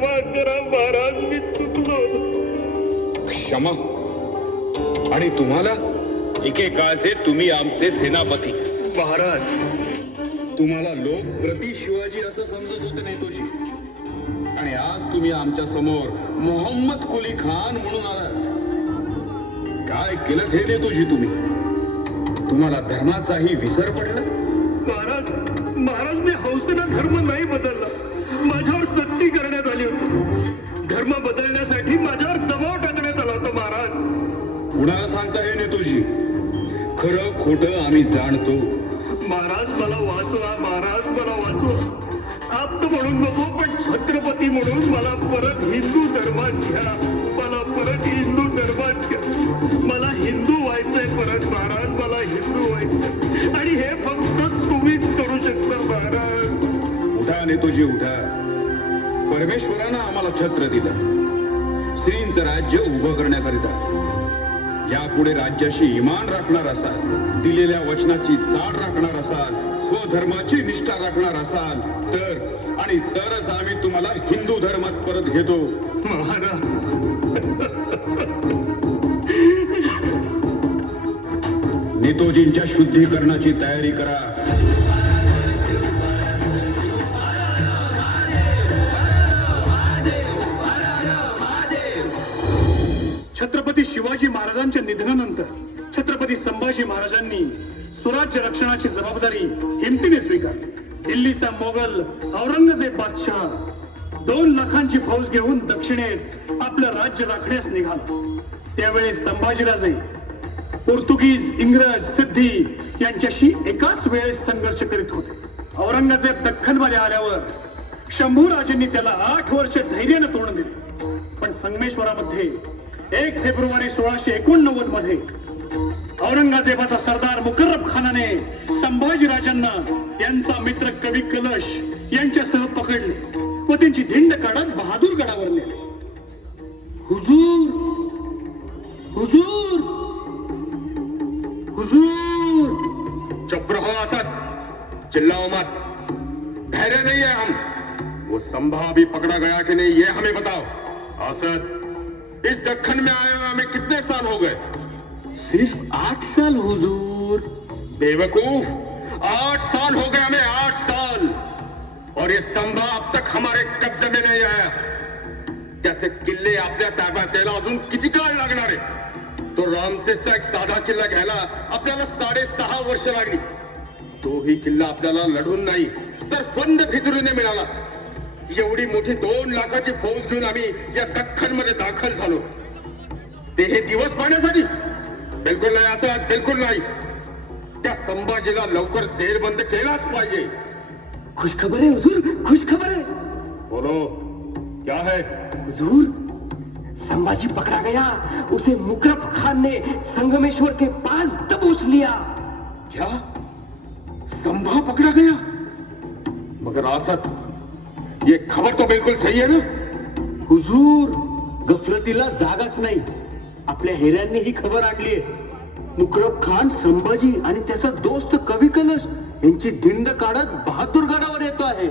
क्षमा करा महाराज मी चुकलो. क्षमा. आणि तुम्हाला? एकेकाळचे तुम्ही आमचे सेनापती. महाराज. तुम्हाला लोक प्रति शिवाजी असं समजत होते नेतोजी. आणि आज तुम्ही आमच्यासमोर मोहम्मद कुली खान म्हणून आलात. काय केलं हे नेतोजी तुम्ही? तुम्हाला धर्माचाही विसर पडला? महाराज महाराज मी हौसेनं धर्म नाही बदलला. माझ्यावर सक्ती करण्यात आली होती. धर्म बदलण्यासाठी माझ्यावर दबाव टाकण्यात आला होता महाराज. कुणाला सांगता हे नेतोजी? खरं खोटं आम्ही जाणतो. महाराज मला वाचवा महाराज मला वाचवा. आप्त म्हणून नको पण छत्रपती म्हणून मला परत हिंदू धर्मात घ्या. मला परत हिंदू धर्मात घ्या. मला हिंदू व्हायचंय परत महाराज मला हिंदू व्हायचंय. आणि हे फक्त तुम्हीच करू शकता महाराज. उठा नेतोजी उठा. परमेश्वरानं आम्हाला छत्र दिलं. श्रींचं राज्य उभं करण्याकरिता. यापुढे राज्याशी इमान राखणार असाल दिलेल्या वचनाची चाळ राखणार असाल स्वधर्माची निष्ठा राखणार असाल तर आणि तरच आम्ही तुम्हाला हिंदू धर्मात परत घेतो. महाराज. नेतोजींच्या शुद्धीकरणाची तयारी करा. छत्रपती शिवाजी महाराजांच्या निधनानंतर छत्रपती संभाजी महाराजांनी स्वराज्य रक्षणाची जबाबदारी हिमतीने स्वीकारली. दिल्लीचा मोगल औरंगजेब बादशाह दोन लाखांची फौज घेऊन दक्षिणेत आपलं राज्य राखण्यास निघाला. त्यावेळी संभाजीराजे पोर्तुगीज इंग्रज सिद्धी यांच्याशी एकाच वेळेस संघर्ष करीत होते. औरंगजेब दख्खनमध्ये आल्यावर शंभू राजेंनी त्याला आठ वर्ष धैर्यानं तोंड दिले. पण संगमेश्वरामध्ये एक फेब्रुवारी सोळाशे एकोणनव्वदमध्ये औरंगजेबाचा सरदार मुकर्रब खानाने संभाजीराजांना त्यांचा मित्र कवी कलश यांच्यासह पकडले व त्यांची धिंड काढत बहादूर गडावर नेले. हुजूर! हुजूर! हुजूर! चुप रहो असद चिल्लाओ मत धैर्य नहीं है हम वो संभा भी पकड़ा गया कि नहीं ये हमें बताओ। असद इस दक्खन में आए हुए हमें कितने साल हो गए? सिर्फ़ आठ साल हुजूर। बेवकूफ़। आठ साल हो गए हमें आठ साल। और ये संभा अब तक हमारे कब्जे में नहीं आया। त्याचे किल्ले आपल्या ताब्यात यायला अजून किती काळ लागणार? आहे तो रामसेसचा एक साधा किल्ला घ्यायला आपल्याला साडेसहा वर्ष लागली। तोही किल्ला आपल्याला लढून नाही तर फंद फितुरीने मिळाला। एवढी मोठी दोन लाखाची फौज घेऊन आम्ही या दख्खनमध्ये दाखल झालो. ते हे दिवस पाहण्यासाठी? बिलकुल नाही असं बिलकुल नाही. त्या संभाजीला लवकर जेरबंद केलाच पाहिजे. खुशखबर है हुजूर खुशखबर. है बोलो क्या है? हुजूर संभाजी पकड़ा गया उसे मुकरब खान ने संगमेश्वर के पास दबोच लिया। क्या? संभा पकड़ा गया? मगर आसत ये खबर तो बिल्कुल सही है ना? हुजूर गफलतीला जागाच नाही. आपल्या हेऱ्यांनी ही खबर आणली मुकरब खान संभाजी आणि त्याचा दोस्त कवी कलश यांची धिंड काढत बहादूर गडावर येतो आहे.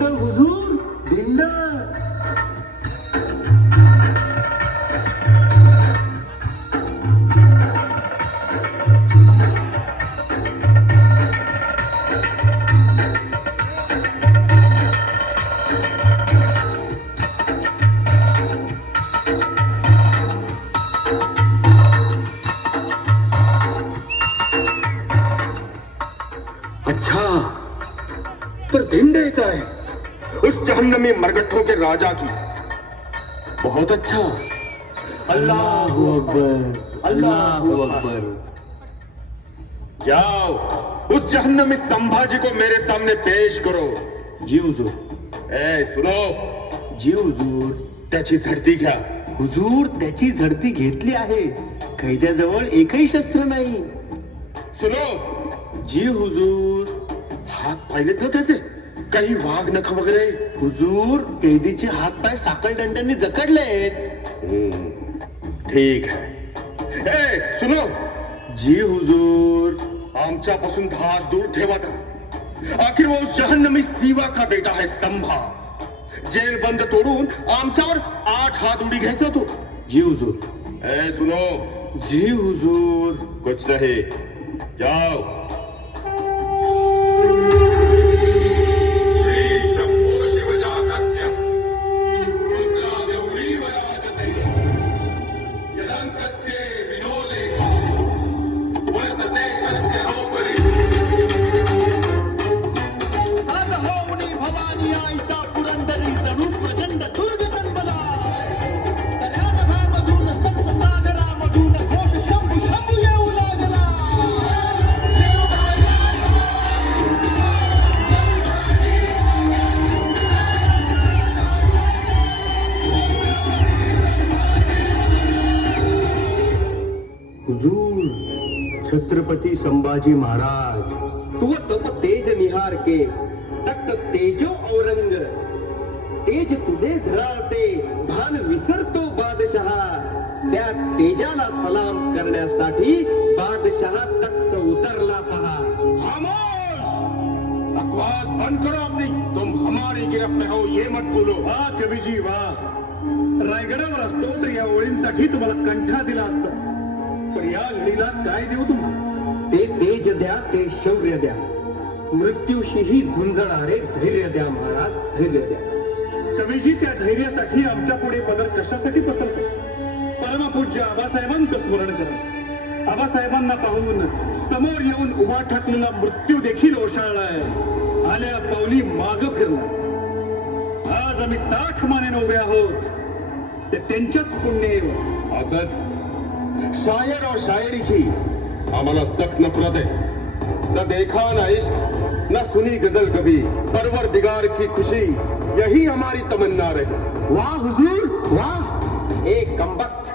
हुजूर धिंड उस जहन्नमी मरगट्ठों के राजा की। बहुत अच्छा। अल्लाह अकबर अल्लाह अकबर। जाओ उस जहन्नमी संभाजी को मेरे सामने पेश करो। जी हुजूर। ए सुनो। जी हुजूर। त्याची झडती घ्या हुजूर त्याची झडती घेतली आहे। कैद्याजवळ एकही शस्त्र नाही। सुनो। जी हुजूर। हात पाहिलेत ना त्याचे? काही वाघ नख वगैरे हुजूर कैदीचे हात पाय साखळ दंडांनी जकडलेत. हम्म, ठीक आहे. ए सुनो. जी हुजूर आमच्यापासून दहा दूर ठेवा त्याला आखिर वो जहन्नमी सीवा का बेटा है संभा? जेल बंद तोडून आमच्यावर आठ हात उडी घ्यायचा तो. जी हुजूर. ए सुनो. जी हुजूर. कुछ नहीं. जाओ. छत्रपती संभाजी महाराज. तू तप तेज निहार के तक्त तेजो औरंग. तेज तुझे झळाळते भान विसरतो बादशहा. त्या तेजाला सलाम करण्यासाठी बादशहा तख्त उतरला पहा. बकवास बंद करो अपनी। तुम हमारी गिरफ्त में हो ये मत बोलो। वा कवीजी वा रायगडावर असतो तर या ओळींसाठी तुम्हाला कंठा दिला असता पण या घडीला काय देऊ तुम्हाला ते तेज द्या ते शौर्य द्या. मृत्यूशीही झुंजणारे धैर्य द्या महाराज धैर्य द्या. कवीजी त्या धैर्यासाठी आमच्या पुढे पदर कशासाठी पसरतो? परमपूज्य आबासाहेबांचं स्मरण करा. आबासाहेबांना पाहून समोर येऊन उभा ठाकलेला मृत्यू देखील ओशाळलाय. आल्या पावली माग फिरलाय. आज आम्ही ताठ मानेने उभे आहोत. ते त्यांच्याच पुण्य असद शायर और शायरी की हमारा सख्त नफरत है न देखा न इश्क न सुनी गजल कभी. परवर दिगार की खुशी यही हमारी तमन्ना रही. वाह हुजूर वाह! एक कंबक्त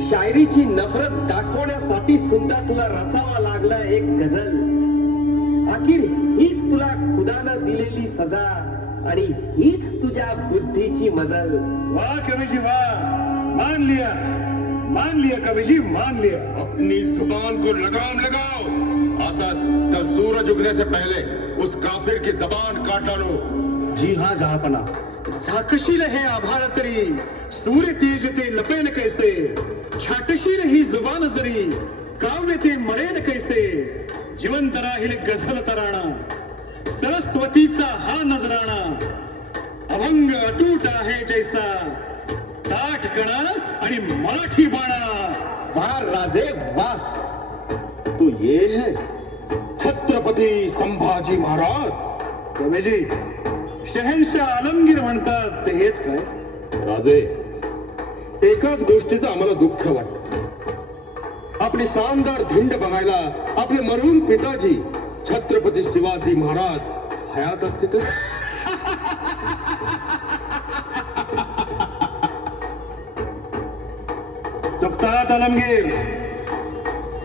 शायरीची नफरत दाखवण्यासाठी सुद्धा तुला रचावा लागला एक गझल अखेर हीच तुला खुदानं दिलेली सजा आणि हीच तुझ्या बुद्धीची मजल. वाह कवीजी वाह! मान लिया. मान लिया कवीजी मान लिया. अपनी जुबान को लगाम लगाओ। असद कल सूरज उगने से पहले उस काफिर की जबान काट डालो। जी हाँ जहापना झाकशील हे आभार तरी। सूर्य तेज ते लपेन कैसे। छाटशील ही जुबान जरी। काव्य ते मरेन कैसे। जिवंत राहील गझल तराणा सरस्वतीचा हा नजराणा अभंग अतूट आहे जैसा। ताठ कणा आणि मराठी बाणा। वाह राजे वाह। तो ये है छत्रपती संभाजी महाराज। रमेजी शहनशाह आलमगीर म्हणतात ते हेच काय? राजे एकाच गोष्टीचं आम्हाला दुःख वाटत. आपली शानदार धिंड बघायला आपले मरहूम पिताजी छत्रपती शिवाजी महाराज हयात असते तर? चुकतात आलमगीर.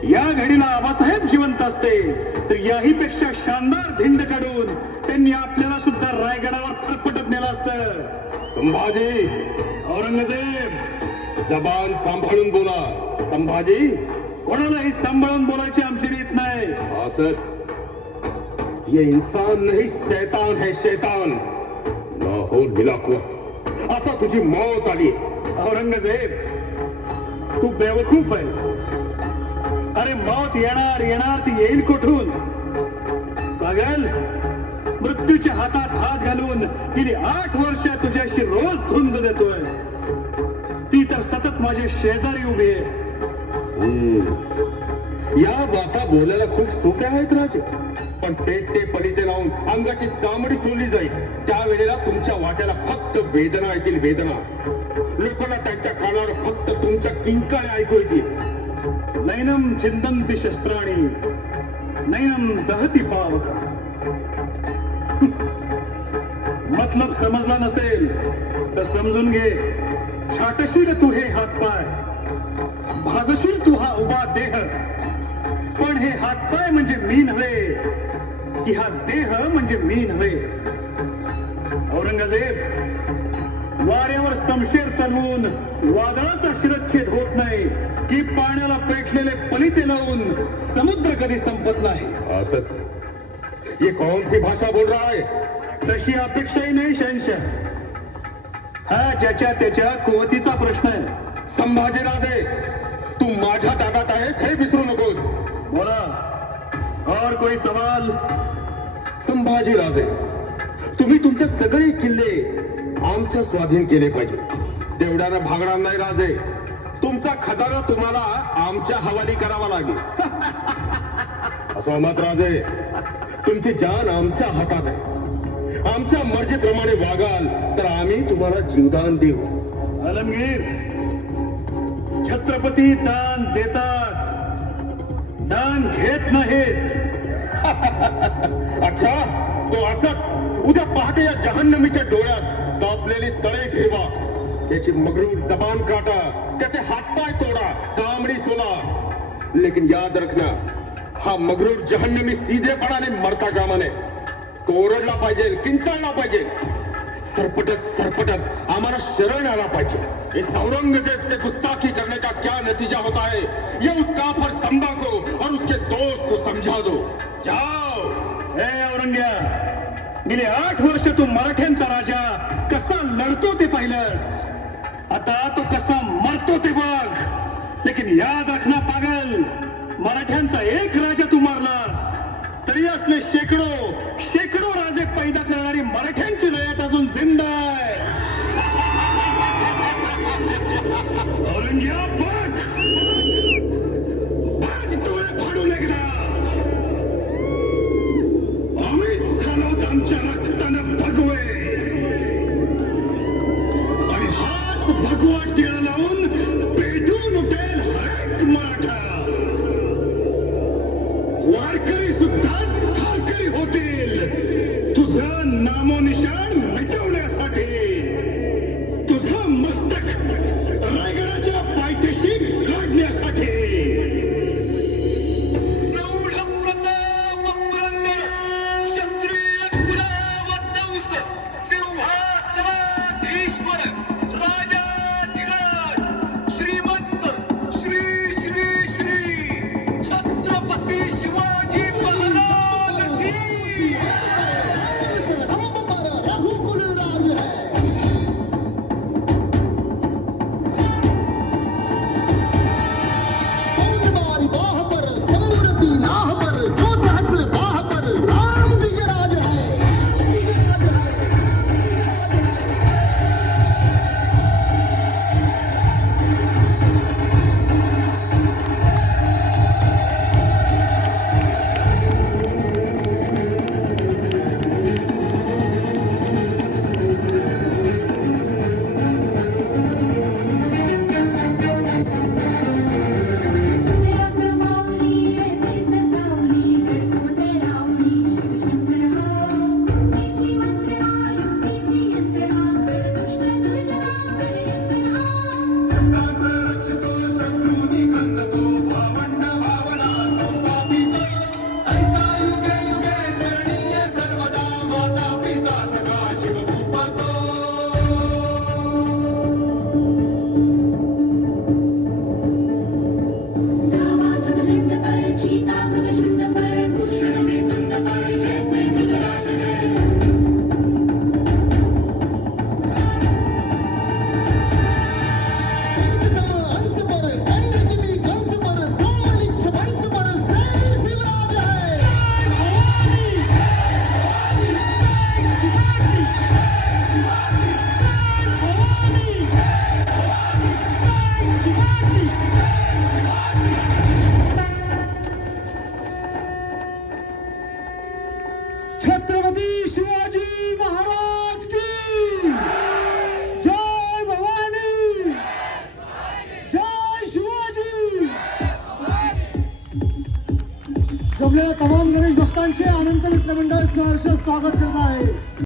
या घडीला आबासाहेब जिवंत असते तर याही पेक्षा शानदार धिंड काढून त्यांनी आपल्याला सुद्धा रायगडावर फरफटत नेलं असत. संभाजी औरंगजेब जबान सांभाळून बोला. संभाजी कोणालाही सांभाळून बोलायची आमची रीत नाही. सर. ये इंसान नाही शैतान है शैतान. ना हो मिलाको आता तुझी मौत आली. औरंगजेब तू बेवकूफ आहेस. अरे मौत येणार येणार ती येईल कुठून? पागल मृत्यूच्या हातात हात घालून तिने आठ वर्ष तुझ्याशी रोज धुंद देतोय. ती तर सतत माझे शेजारी उभी आहे. या बाता बोलायला खूप सोप्या आहेत राजे. पण पेट ते पडिते लावून अंगाची चामडी सोडली जाईल. त्यावेळेला तुमच्या वाट्याला फक्त वेदना येतील वेदना. लोकांना त्यांच्या कानावर फक्त तुमच्या किंकाळ्या ऐकू येतील नैनम छिंदंती शस्त्राणी नैनम दहती पावका. मतलब समजला नसेल तर समजून घे. छाटशील तू हे हातपाय भाजशील तू हा उभा देह. पण हे हातपाय म्हणजे मी नव्हे की हा देह म्हणजे मी नव्हे औरंगजेब वाऱ्यावर समशेर चालवून वादळाचा शिरच्छेद होत नाही की पाण्याला पेटलेले पलिते लावून समुद्र कधी संपत नाही. असद ये कौन सी भाषा बोल रहा है? तशी अपेक्षाही नाही शहनशाह. हा ज्याच्या त्याच्या कुवतीचा प्रश्न आहे. संभाजीराजे तू माझ्या ताब्यात आहेस हे विसरू नकोस. बोला. और कोई सवाल? संभाजीराजे तुम्ही तुमचे सगळे किल्ले आमच्या स्वाधीन केले पाहिजे. तेवढ्यानं भागणार नाही राजे. तुमचा खजाना तुम्हाला आमच्या हवाली करावा लागेल. असं मत राजे तुमची जान आमच्या हातात आहे. आमच्या मर्जीप्रमाणे वागाल तर आम्ही तुम्हाला जीवदान देऊ. आलमगीर छत्रपती दान देतात. दान घेत नाहीत. अच्छा तो असत. उद्या पहाटे या जहन्नमीच्या डोळ्यात त्याची मगरूर जबान काटा त्याचे हातपाय तोडा चामडी सोला लेकिन याद रखना हा मगरूर जहन्नमी सीधेपणाने मरता कामाने. कोरडला पाहिजे किंचाळला पाहिजे. सरपटत सरपटत आम्हाला शरण आला पाहिजे. इस औरंगजेब से गुस्ताखी करने का क्या नतीजा होता है? ये उस काफर संभा को और उसके दोस्त को समझा दो. जाओ। ए औरंग्या गेले आठ वर्ष तू मराठ्यांचा राजा. कसा लढतो ते पाहिलंस? आता तो कसा मरतो ते बघ. लेकिन याद रखना पागल मराठ्यांचा एक राजा तू मारलास. तरी असले शेकडो शेकडो राजे पैदा करणारी मराठ्यांची लयत अजून जिंदा आहे. औरंग्या